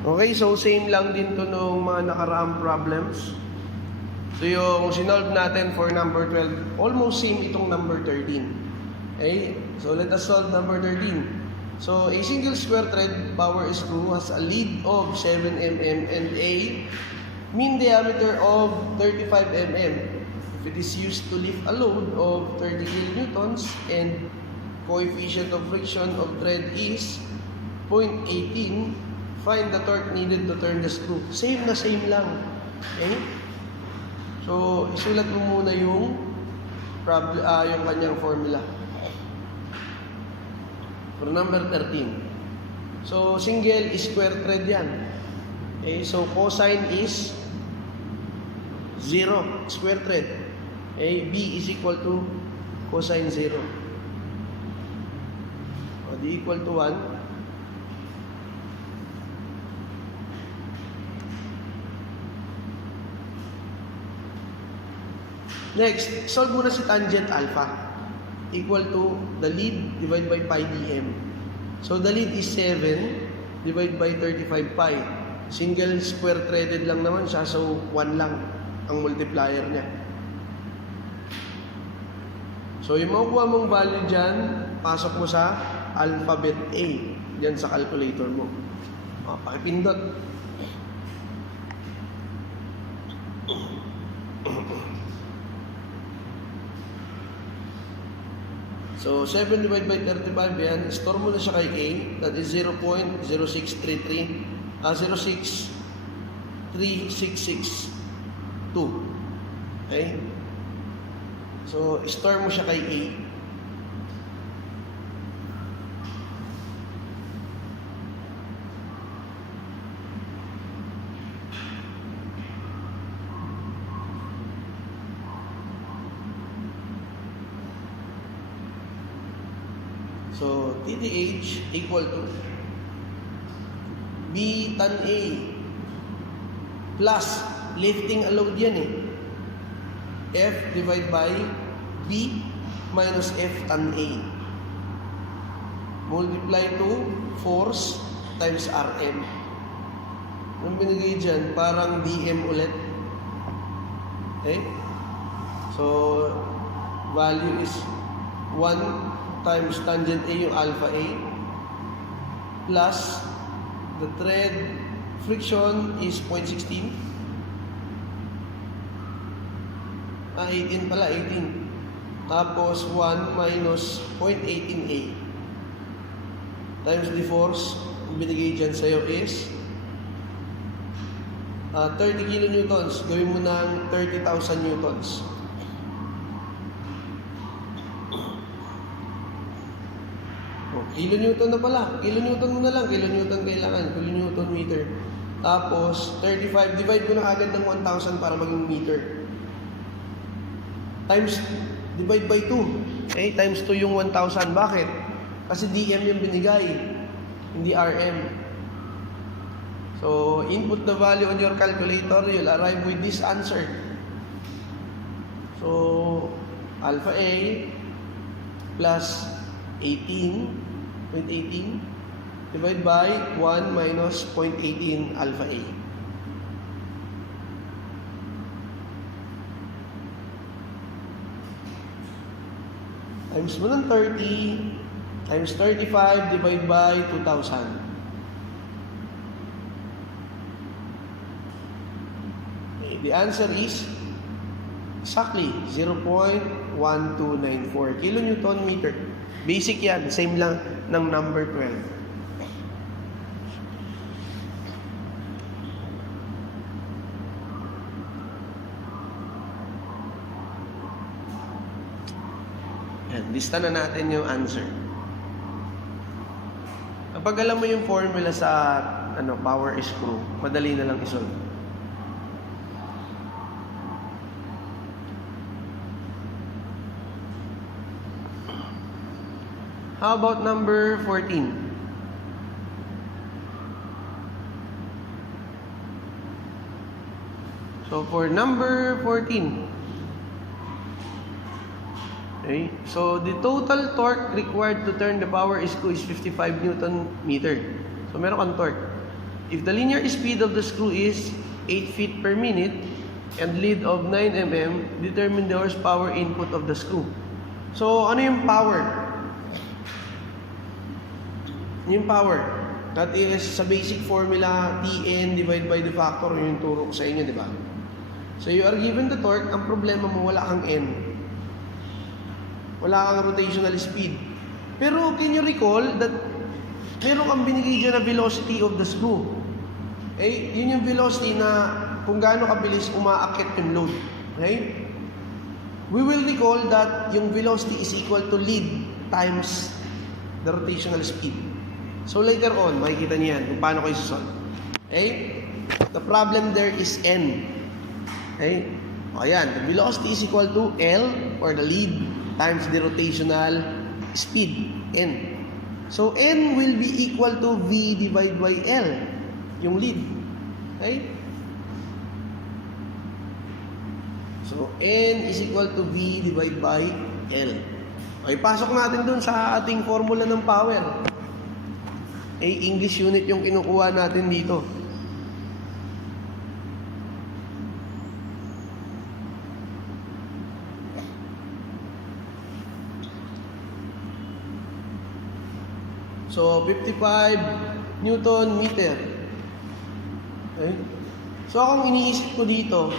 Okay, so same lang din to nung mga nakaraang problems. So yung sinolve natin for number 12, almost same itong number 13. Okay, so let us solve number 13. So a single square thread power screw has a lead of 7 mm and a mean diameter of 35 mm. If it is used to lift a load of 30 kilonewtons and coefficient of friction of thread is 0.18, find the torque needed to turn the screw. Same na same lang. Okay? So, isulat mo muna yung kanyang formula. For number 13. So, single square thread yan. Okay? So, cosine is 0, square thread. Okay? B is equal to cosine 0. O, D equal to 1. Next, solve muna si tangent alpha equal to the lead divided by pi dm. So the lead is 7 divided by 35 pi. Single square threaded lang naman siya, so 1 lang ang multiplier niya. So yung makukuha mong value dyan, pasok mo sa alphabet A dyan sa calculator mo. O, pakipindot. So, 7 divided by 35 yan. Store mo na siya kay A. That is 0.0633. 0.06362. Okay? So, store mo siya kay A. So, TTH equal to B tan A plus lifting a load yan eh. F divided by B minus F tan A. Multiply to force times RM. Anong binigay dyan? Parang DM ulit. Okay? So, value is 1 times tangent A yung alpha A plus the thread friction is 0.16. 18 pala, 18. Tapos 1 minus 0.18A times the force binigay dyan sa'yo is 30 kilonewtons. Gawin mo ng 30,000 newtons. Kilonewton na pala. Kilonewton mo na lang. Kilonewton kailangan. Kilonewton meter. Tapos, 35. Divide ko na agad ng 1,000 para maging meter. Times, divide by 2. Okay? Times 2 yung 1,000. Bakit? Kasi DM yung binigay. Hindi RM. So, input the value on your calculator. You'll arrive with this answer. So, alpha A plus 18 0.18 divided by 1 minus 0.18 alpha A. Times mo ng 30 times 35 divided by 2,000. Okay, the answer is exactly 0.1294 kilonewton meter. Basic yan, same lang ng number 12. Yan, lista na natin yung answer. Kapag alam mo yung formula sa power screw, madali na lang isolve. How about number 14? So for number 14, okay, so the total torque required to turn the power screw is 55 Newton meter. So meron kang torque. if the linear speed of the screw is 8 feet per minute and lead of 9 mm, determine the horsepower input of the screw. So, ano yung power? Yung power, that is sa basic formula, Tn divided by the factor, yung turo ko sa inyo, di ba? So, you are given the torque, ang problema mo, wala kang N. Wala kang rotational speed. Pero, can you recall that meron kang binigay dyan na velocity of the screw? Eh, yun yung velocity na kung gaano kabilis umaakit yung load. Okay? We will recall that yung velocity is equal to lead times the rotational speed. So later on, makikita niyo yan kung paano kayo susolve. Okay? The problem there is N. Okay? O yan, the velocity is equal to L or the lead times the rotational speed, N. So N will be equal to V divided by L, yung lead. Okay? So, N is equal to V divided by L. Okay, pasok natin dun sa ating formula ng power. Eh, English unit yung kinukuha natin dito. So, 55 Newton meter. Okay? So, akong iniisip ko dito,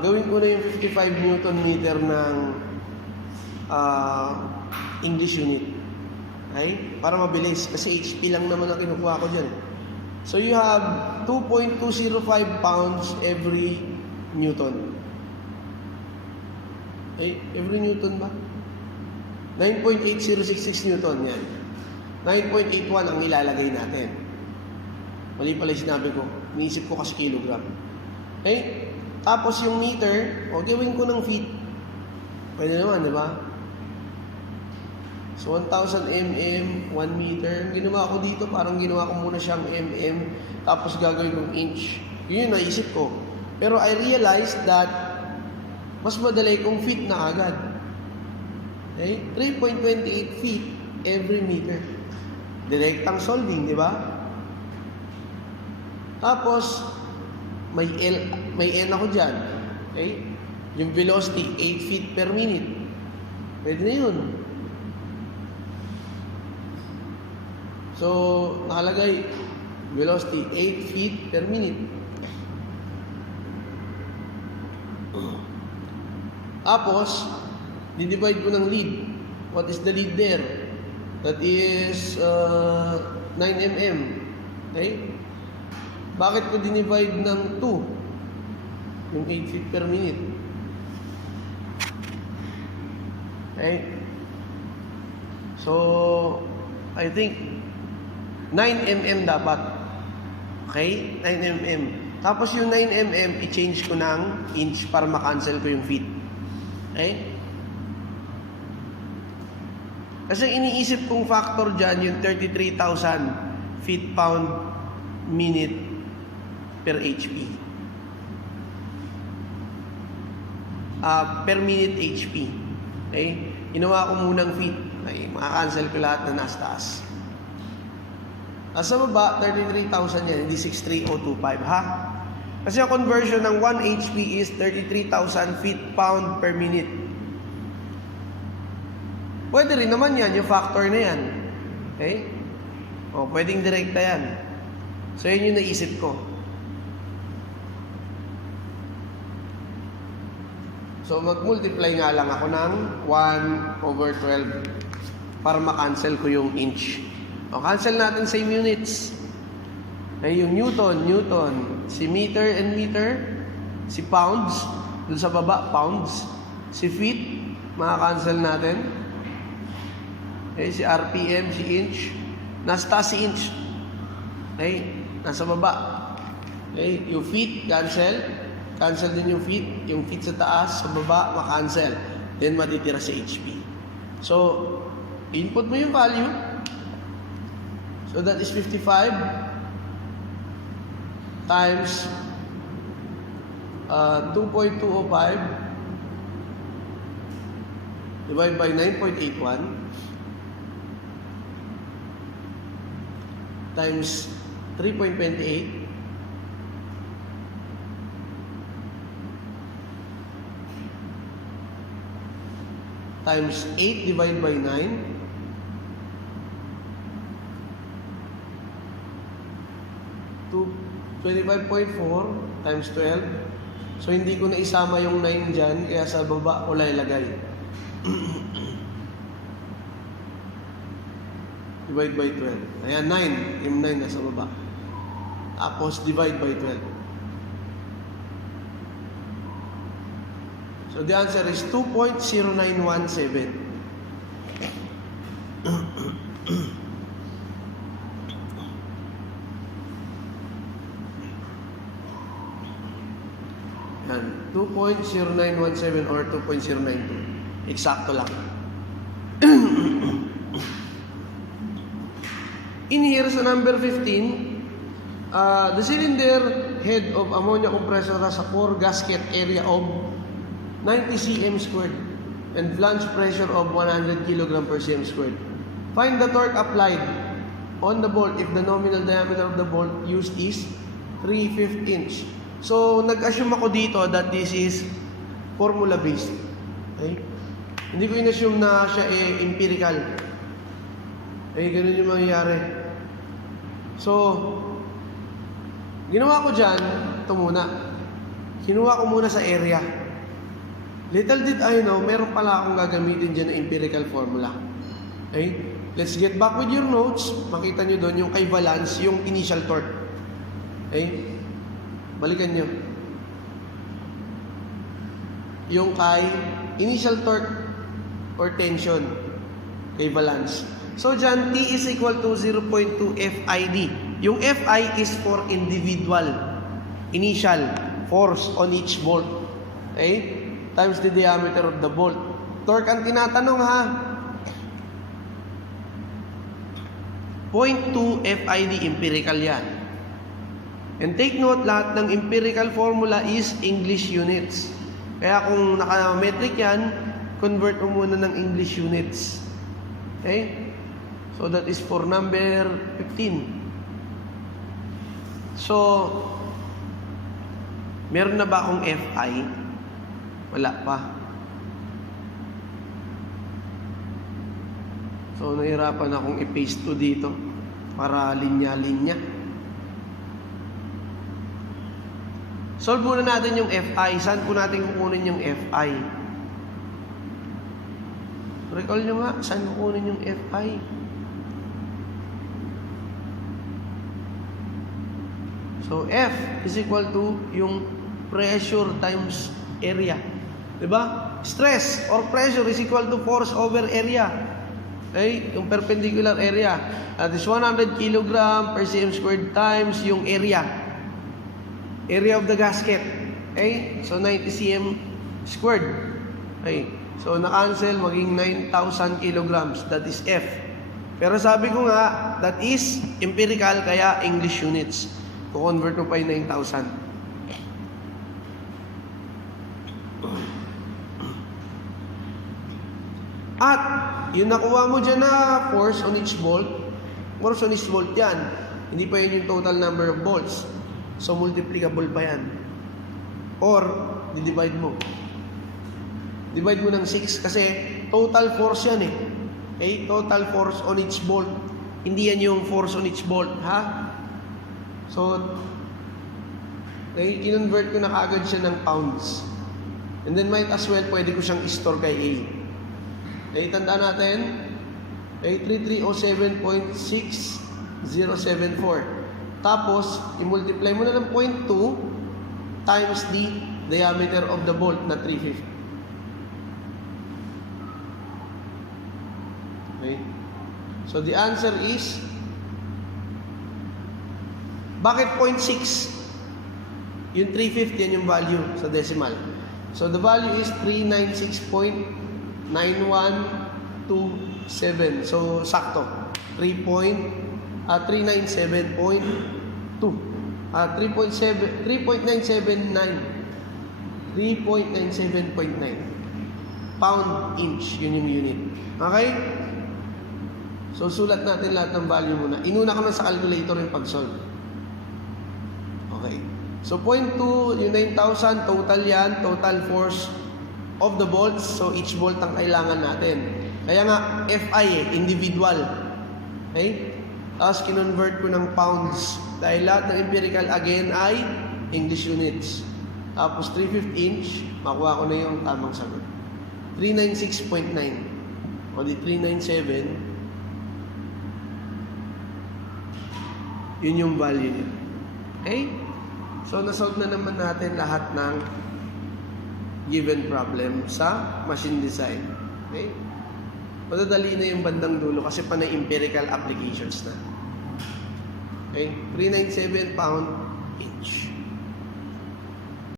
gawin ko na yung 55 Newton meter ng English unit. Okay? Para mabilis. Kasi HP lang naman ang kinukuha ko dyan. So, you have 2.205 pounds every Newton. Okay? Every Newton ba? 9.8066 Newton. Yan. 9.81 ang ilalagay natin. Mali pala yung sinabi ko. Iniisip ko kasi kilogram. Okay? Tapos yung meter, o gawin ko ng feet. Pwede naman, di ba? So, 1,000 mm, 1 meter. Ginawa ko dito, parang ginawa ko muna siyang mm, tapos gagawin kong inch. Yun yung naisip ko. Pero I realized that mas madali kung feet na agad. Okay? 3.28 feet every meter. Direktang solving, di ba? Tapos, may N ako dyan. Okay? Yung velocity, 8 feet per minute. Pwede na yun. So, nakalagay, velocity, 8 feet per minute. Tapos, di-divide ko ng lead. What is the lead there? That is 9 mm. Okay? Bakit ko dinivide ng 2? Yung 8 feet per minute. Okay? So, I think 9 mm dapat. Okay? 9 mm. Tapos yung 9 mm, i-change ko ng inch para ma-cancel ko yung feet. Okay? Kasi iniisip kong factor dyan, yung 33,000 feet pound minute per HP. Per minute HP. Okay? Ginawa ko munang feet. Okay? Maka-cancel ko lahat na nasa taas. Sa baba, 33,000 yan, hindi 63,025, ha? Kasi ang conversion ng 1 HP is 33,000 feet pound per minute. Pwede rin naman yan, yung factor na yan. Okay? O, pwedeng direkta yan. So, yun yung naisip ko. So, mag-multiply nga lang ako ng 1/12 para ma-cancel ko yung inch. O, cancel natin same units. Ay, yung Newton. Si meter and meter. Si pounds. Doon sa baba, pounds. Si feet, ma-cancel natin. Okay, si RPM, si inch. Nasa taas si inch. Okay, nasa baba. Okay, yung feet, cancel. Cancel din yung feet. Yung feet sa taas, sa baba, ma-cancel. Then, matitira sa HP. So, input mo yung value. So, that is 55 times 2.205 divided by 9.81 times 3.28 times 8 divided by 9 to 25.4 times 12. So hindi ko na isama yung 9 dyan, kaya sa baba ko lang ilagay. Divide by 12. Ayan, 9. Yung 9 nasa baba. Tapos divide by 12. So the answer is 2.0917. Yan, 2.0917 or 2.092. Eksakto lang. In here sa number 15, the cylinder head of ammonia compressor has a core gasket area of 90 cm squared and flange pressure of 100 kg per cm squared. Find the torque applied on the bolt if the nominal diameter of the bolt used is 3/5 inch. So, nag-assume ako dito that this is formula based. Okay? Hindi ko in-assume na siya empirical. Ganun yung mangyayari. So, ginawa ko dyan, ito muna. Kinuha ko muna sa area. Little did I know, meron pala akong gagamitin dyan na empirical formula. Okay? Let's get back with your notes. Makita nyo doon yung kay valence, yung initial torque. Okay? Balikan nyo. Yung kay initial torque or tension kay valence. So dyan, T is equal to 0.2 FID. Yung FI is for individual initial force on each bolt. Okay? Times the diameter of the bolt. Torque ang tinatanong ha. 0.2 FID, empirical yan. And take note, lahat ng empirical formula is English units. Kaya kung naka-metric yan, convert mo muna ng English units. Okay? So that is for number 15. So, meron na ba akong FI? Wala pa. So, nahirapan akong i-paste to dito para linya-linya. Solve muna natin yung FI. Saan po natin kukunin yung FI? Recall nyo nga, saan kukunin yung FI? So, F is equal to yung pressure times area. Diba? Stress or pressure is equal to force over area. Okay? Yung perpendicular area. That is 100 kg per cm squared times yung area. Area of the gasket. Okay? So, 90 cm squared. Okay? So, na-cancel, maging 9,000 kilograms. That is F. Pero sabi ko nga, that is empirical, kaya English units. Ko-convert mo pa yung 9,000. At, yung nakuha mo dyan na force on each bolt, force on each bolt yan. Hindi pa yun yung total number of bolts. So, multiplicable pa yan. Or, di-divide mo. Divide mo ng 6 kasi total force yan eh. Okay? Total force on each bolt. Hindi yan yung force on each bolt. Ha? So, okay, kinonvert ko na kagad siya ng pounds. And then, might as well, pwede ko siyang store kay A. Okay, tandaan natin. Okay, 3307.6074. Tapos, i-multiply mo na ng 0.2 times the diameter of the bolt na 350. Okay? So, the answer is, bakit 0.6? Yung 350, yan yung value sa decimal. So, the value is 396.9127. So, sakto. 397.2. 3.979. 3.97.9 pound inch. Yun yung unit. Okay? So, sulat natin lahat ng value muna. Inuna ko na sa calculator yung pag-solve. Okay. So 0.2, yung 9,000, total yan, total force of the bolts. So each bolt ang kailangan natin. Kaya nga, FI individual. Okay? Tapos kinonvert ko ng pounds. Dahil lahat ng empirical again ay English units. Tapos 3/5 inch, makuha ko na yung tamang sagot. 396.9. O di 397. Yun yung value niya. Okay? So, nasolve na naman natin lahat ng given problem sa machine design. Okay? Madadali na yung bandang dulo kasi panay empirical applications na. Okay? 397 pound inch.